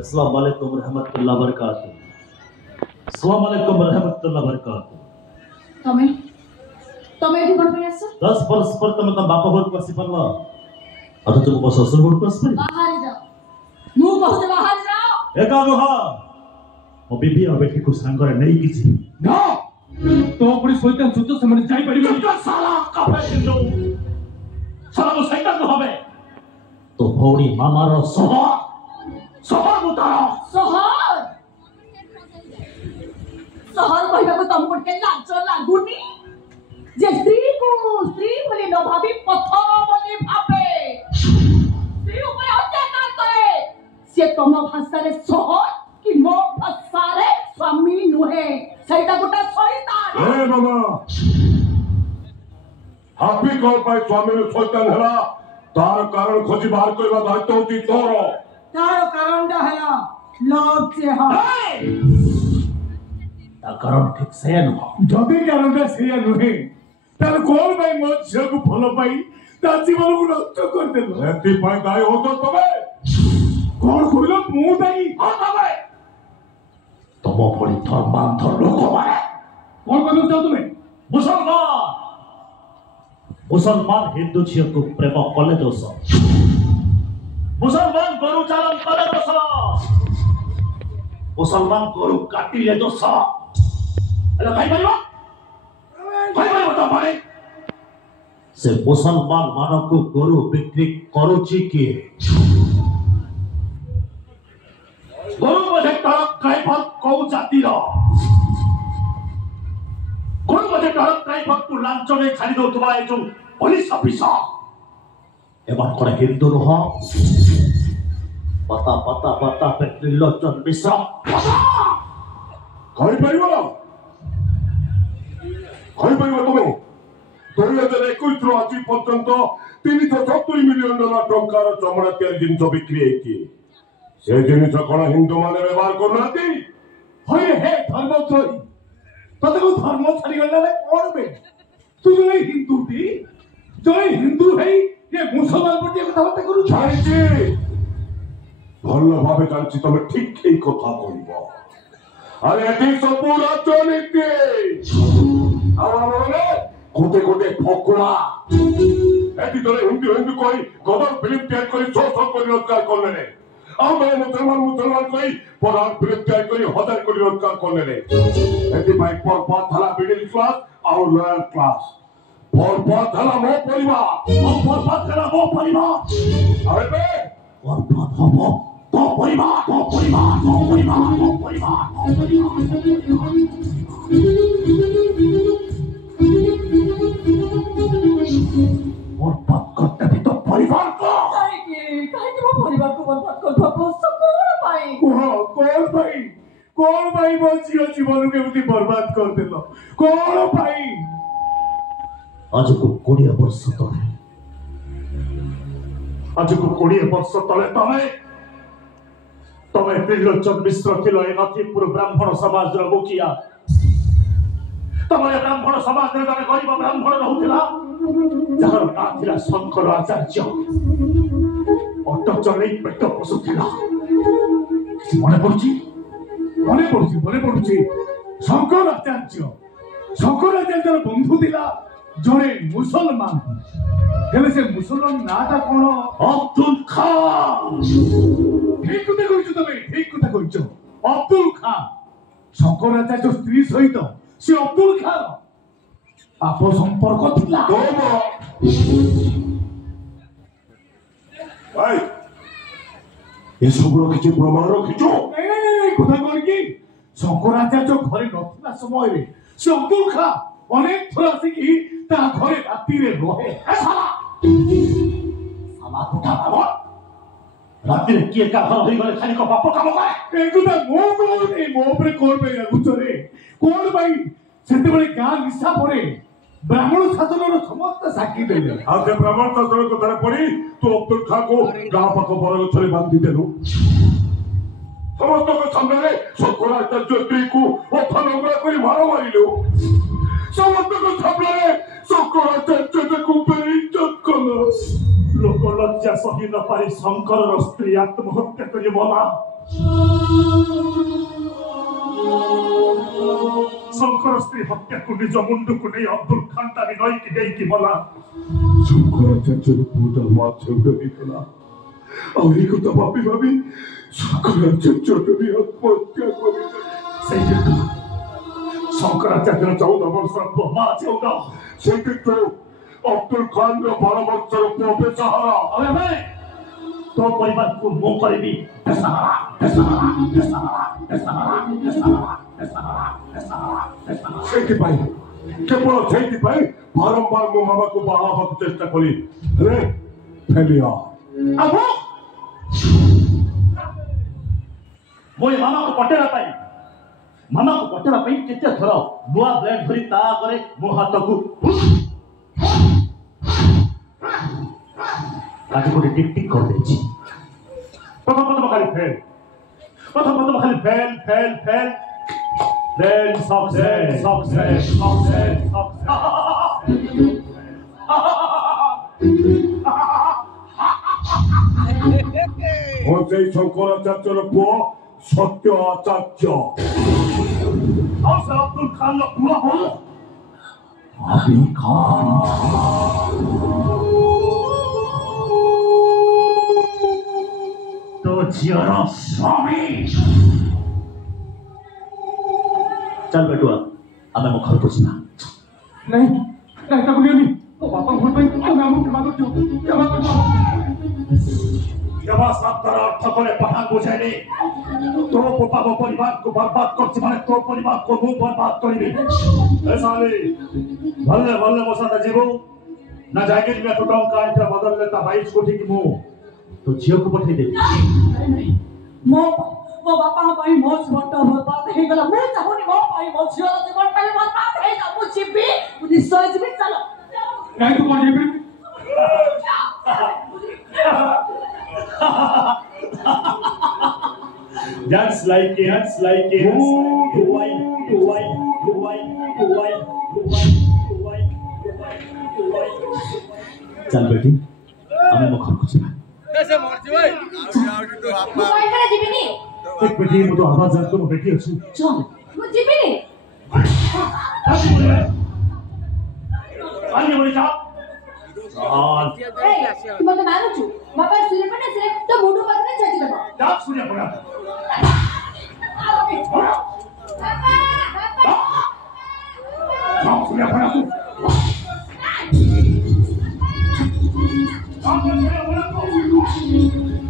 अस्सलाम वालेकुम रहमतुल्लाह बरकातहू। अस्सलाम वालेकुम रहमतुल्लाह बरकातहू। तमे तमे एठी कोन पे आछो? 10 वर्ष पर तमे तम बाप घर को आसी परला अथ तुम को ससुर घर को आसी पर बाहर जाओ मु कहते बाहर जाओ एका गहा ओ बीबी आ बेटी को सांगरे नहीं किछि ना तो अपनी सोचते सुतो समझ जाई परिबे का साला काफे हिंदू साला वो शैतान हबे तो भौड़ी मामार सहर मुतारा सहर सहर कहबा को तुम कोटे लाज लागुनी जे स्त्री बोली न भाबी पत्थर बोली भाबे स्त्री ऊपर अत्याचार करे से तुम भाषा रे सहर कि मो भाषा रे स्वामी नुहे सेटा गोटा शैतान ए बाबा हापी कौन पाई स्वामी नु शैतान हला तार कारण खोजी बाहर करबा दायित्व होती तोर तार कारणटा हला लोभ से हा ता कारण ठीक से न जदी कारणटा सेया नुहे तार कोन भाई मो झियो को फलो पाई ता जीवन को नष्ट कर देलो एती पाई दाय हो तो तबे कोन कइलो मु दाई हो तबे तम भଳି धर्मांध लोक माने कोन कइलो चाहो तुमे मुसलमान हिंदू झियो को प्रेम कले दोष मुसलमान गरु चालन कले दोष मुसलमान गरु काटिले दोष अरे भाई तो मारे से मुसलमान मानव को गरु बिक्री करुची किए गरु मजे टरक काइफल कौ जातिर गरु मजे टरक काइफल तू लांचने खाली दउथबा ए जो पुलिस ऑफिसर एबार करे हिंदू रह पता पता पता पे त्रिलोचन मिश्र कहि परिबो तुमे 2021 रो आज पर्यंत 370 मिलियन डॉलर टंकार चमड़ा तैयारी जिनिस बिक्री हेती से जिनिस कोन हिंदू माने व्यवहार करनाती होय हे धर्मद्रोही तते को धर्म छाड़ी गला रे कोन बे तू जो हिंदू ती जो हिंदू है ये मुसलमान पटी कथा बात करू छाड़ी भल भाबे जानछि तमे ठीक ठीक कथा कहबो अरे एठी सब राजनीति आवारे कोटे कोटे फकुला एठी तोरे हिंदू हिंदू कोई गदर फिल्म तैयार करी सौ कोटी रोजगार करने रे आउ मैं मुसलमान कोई परान फिल्म तैयार करी 1000 कोटी रोजगार करने रे एठी भाई पर थाला मिडिल क्लास और लोअर क्लास पर थाला मो परिवार अरे बे तो परिवार बर्बाद करते भी तो परिवार को काहे कि वो परिवार को बर्बाद कर दो कौन भाई मो झियो जीवन के एमती बर्बाद कर देलो कौन भाई आज को 20 वर्ष तले तमे त्रिलोचन मिश्र थिलो ए नथीपुर ब्राह्मण समाज रो मुखिया तमे ब्राह्मण समाज रे जने गरीब ब्राह्मण रहउतिला जहर ना थिला शंकर आचार्य ऑटो चले पेट पोसुतिला मने पड़ुची शंकर आचार्य बंधु दिला जड़े मुसलमान हेले से मुसलमान नाटा कोन अब्दुल खान ठीक कथा कहिছো अब्दुल खान शंकराचार्य स्त्री सहित से अब्दुल खान आप संपर्क थिला भाई ये सब रखिछु प्रमाण रखिछु नहीं कथा कोन की शंकराचार्य घरे नथिला समय रे से अब्दुल खान अनेक थर आसिकी ता घरे राती रे रहे साला कुटा बाबा राती रे किए का घर होई गले खाली को बाप काम करे एगुता मो ऊपर कोन पे गुचरे कोन भाई सेते बळे गां निशा परे ब्राह्मण शासनर समस्त साक्षी देले आ से ब्राह्मण शासन को धरे पड़ी तो अब्दुल खान को गां पाख बर गछरे बांधी देलु समस्त को सामने शंकराचार्य स्त्री को ओथन उगरा करी मारिलु समस्त को सामने शंकराचार्य को बेइज्जत कलो लोक लज्जा सही न पारी शंकर स्त्री आत्महत्या करी बोला शंकर स्त्री हत्या को निज मुंड को नहीं अब्दुल खान तारी नई की गई की मला शंकराचार्य पूजा मात गला और एक तो भाभी भाभी शंकराचार्य भी आत्महत्या कर शंकराचार्य 14 वर्ष माँ 14 से तो अब्दुल खान 12 वर्ष पे सहारा अबे मैं तो परिवार को मो करेगी दशहरा दशहरा दशहरा दशहरा दशहरा दशहरा दशहरा दशहरा ସେଇଥିପାଇଁ କେବଳ ସେଇଥିପାଇଁ ବାରମ୍ବାର ମୋ ମାମାକୁ ବାହା ହେବାକୁ ଚେଷ୍ଟା କଲି ହେଲେ ଫେଲିୟର अब मोय मामा को पटेला पाई केते थर नुआ ब्लेड धरी ता करे मो हाथ को आज को टिक टिक कर देछि प्रथम खाली फेल then success ମୁଁ ସେଇ ଶଙ୍କରାଚାର୍ଯ୍ୟର ପୁଅ ସତ୍ୟ ଆଚାର୍ଯ୍ୟ और सर अब्दुल खान का पूरा हो अभी खान तो जियारा स्वामी चल बेटुआ अब मैं मुखर पूछना नहीं नहीं तब नहीं ओ बापा भूल पे तो मैं मुझे मारो क्यों क्या बात जब सब तरह ठकोले पहाड़ बुझाने तो पापा को परिवार को बर्बाद करते माने तो परिवार को मुंह बर्बाद करिबे ए साले भल्ले बसाता जीवो ना जाके में तो टंका इतना बदल लेता 22 कोटी की मुंह तो जियो को पठे दे नहीं मो बापा भाई मो छोटा बर्बाद हे गला मैं चाहूनी मो भाई मो जियो जीवन पे बर्बाद हे जा मु चिपी मुझे सोच में चलो नहीं तो कौन है That's like it. चल बेटी हमें मुखर कुछ ना कैसे मरजी भाई मोबाइल करे जीविनी एक बेटी मु तो आवाज जान को बेटी अछि चल मु जीविनी आनी बोली जा और तू मते मारू छु बापा सुने पने से तो मुडू पकने छाती देबो जा सुने पड़ा बापा सुने पड़ा तू सुने पड़ा तू